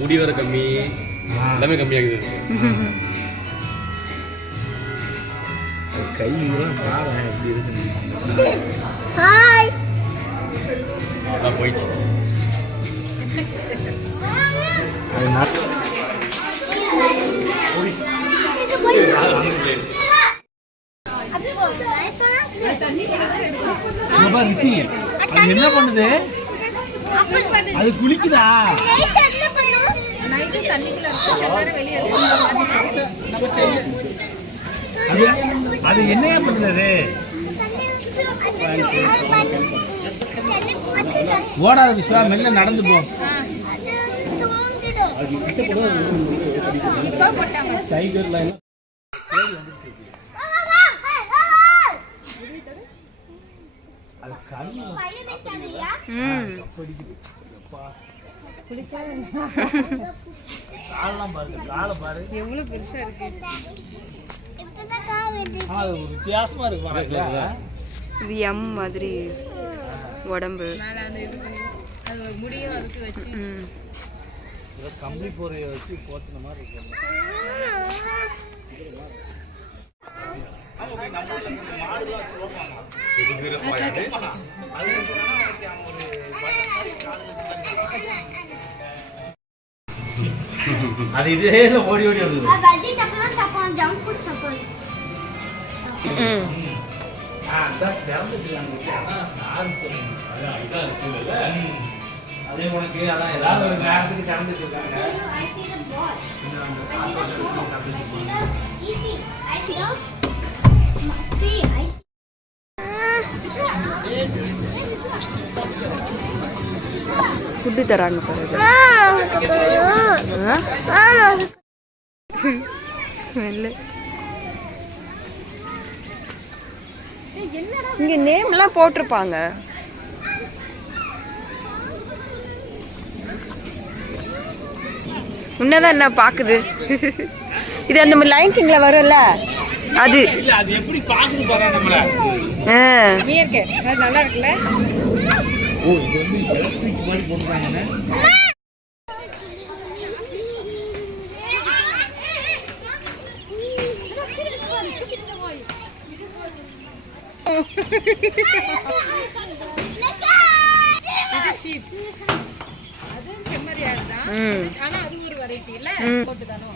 முடி வர கம்மி, எல்லாமே கம்மியாகுது. கையெல்லாம் பாருங்க எப்படி இருக்கு. அதான் போயிடுச்சு. அது என்ன பண்ணுது? அது குளிக்குதா? அது என்னையா பண்ணுது? ஓடாத விஷயம் மெல்ல நடந்து போ. எவ்வளவு பெருசா இருக்கு. வித்தியாசமா இருக்கு. இது எம் மாதிரி உடம்பு. அது ஒரு முடியும் அதுக்கு வச்சு கம்பளி போறைய வச்சு போட்டுன மாதிரி இருக்கு. அது இதே ஓடி ஓடி வருது. அதே உனக்கு அதான் ஏதாவது ஒரு நேரத்துக்கு திறந்து வச்சிருக்காங்க. ஃபுட்டு தராங்க பாருங்க. ஸ்மெல்லு. இங்க நேம்லாம் போட்டிருப்பாங்க. உன்னதான் என்ன பாக்குது. இது அந்த லைன் கிங்ல வரும்ல அது. இல்ல அது எப்படி பாக்குது பாரு நம்மள. மீர்க்கே அது நல்லா இருக்குல. ஓ இது வந்து எலக்ட்ரிக் மாதிரி போடுறாங்க. இது ஷீப். அது செம்மறியாடு தான். ஆனா அது ஒரு வெரைட்டி இல்ல. போட்டுதானோ.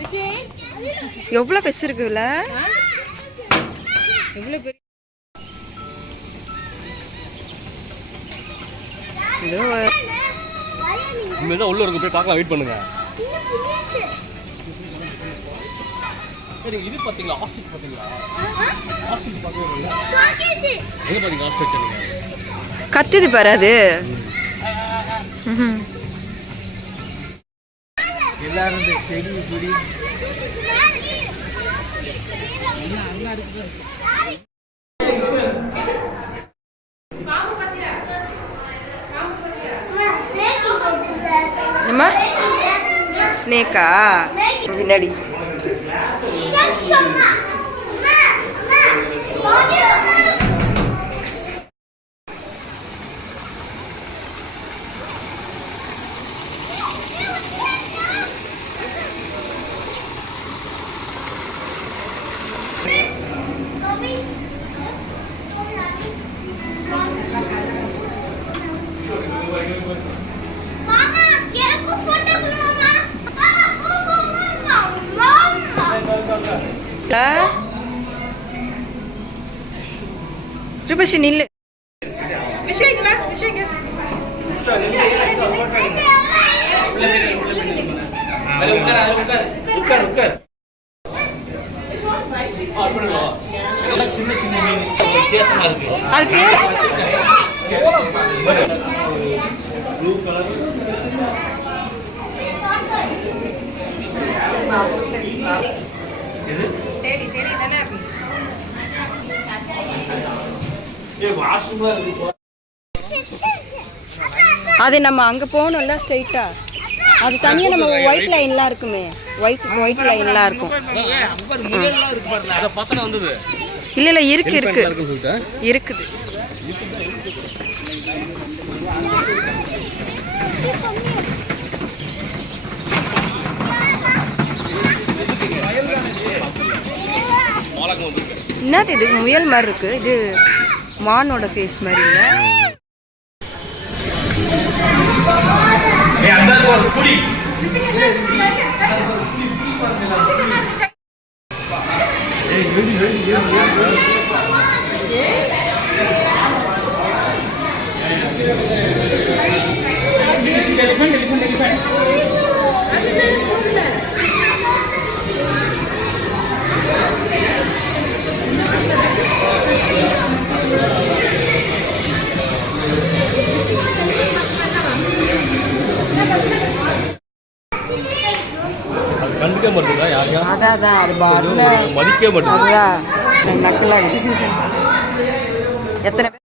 ரிஷி எவ்வளவு பெருசு இருக்குல்ல. எவ்வளவு பெரிய. இதோ இனிமேல் உள்ள இருக்கு, போய் பார்க்கலாம். வெயிட் பண்ணுங்க. சரி, இது பாத்தீங்களா? ஆஸ்ட்ரிச் பாத்தீங்களா? ஆஸ்ட்ரிச் பாத்தீங்களா? எங்க பாத்தீங்க ஆஸ்ட்ரிச்? நீங்க கத்துது பாரு அது. எல்லாரும் இந்த செடி குடி நல்லா இருக்கு. நம்ம ஸ்னேக்கா பின்னாடி. ருபசி நில்லு. விஷயங்களா விஷயங்க. சின்ன சின்ன மீன் வித்தியாசமா இருக்கு. அது பேர் ப்ளூ கலர். இது தேடி தேடி தானே இருக்கு. ஏ வாஷ்ரூம்ல இருக்கு. அது நம்ம அங்க போனோம்ல ஸ்ட்ரைட்டா. அது தனியா நம்ம ஒயிட் லைன்லாம் இருக்குமே. ஒயிட் லைன்லாம் இருக்கும். அத பார்த்தா வந்தது. இல்ல இல்ல இருக்கு இருக்கு இருக்குது. என்னது இது முயல் மாதிரி இருக்கு, இது மானோட ஃபேஸ் மாதிரி இல்லை. கண்டுக்க மாட்டேங்களா யாரையா? அதான் அது பாருல மதிக்க மாட்டேங்குது. அதுதான் நக்கலா இருக்கு. எத்தனை பேர்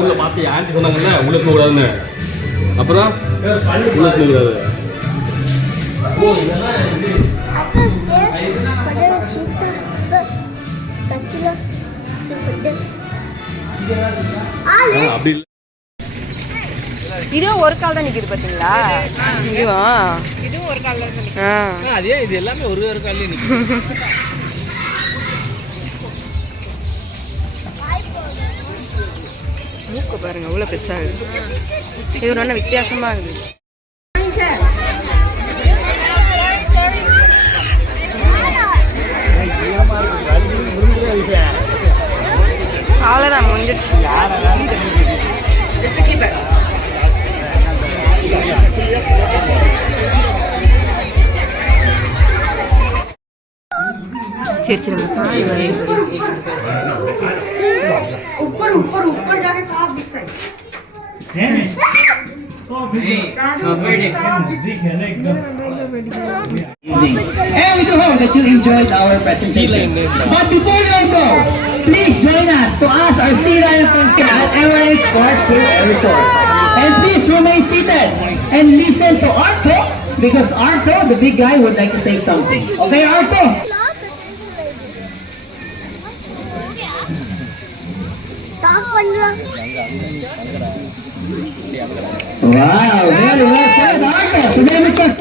உள்ள பார்த்து ஆண்டி சொன்னாங்கல்ல உள்ள போகக்கூடாதுன்னு, அப்புறம் உள்ள போகக்கூடாது. அப்படி இல்லை, இதுவும் ஒரு கால் தான் நிக்குது பாத்தீங்களா? இதுவும் ஒரு கால்ல இருக்கு. அதே இது எல்லாமே ஒரு காலையே நிற்கும். மூக்கு பாருங்க அவ்வளோ பெருசாகுது. இது ஒரு நல்ல வித்தியாசமா இருக்குது. அவ்வளோதான் முடிஞ்சிருச்சு. சரி சரி And we do hope that you enjoyed our presentation. But before we go, please join us to ask our sea lion function at Emirates Sports Resort. And please remain seated and listen to Arto, because Arto, the big guy, would like to say something. Okay, Arto? Wow, very well said, Arto. So then we can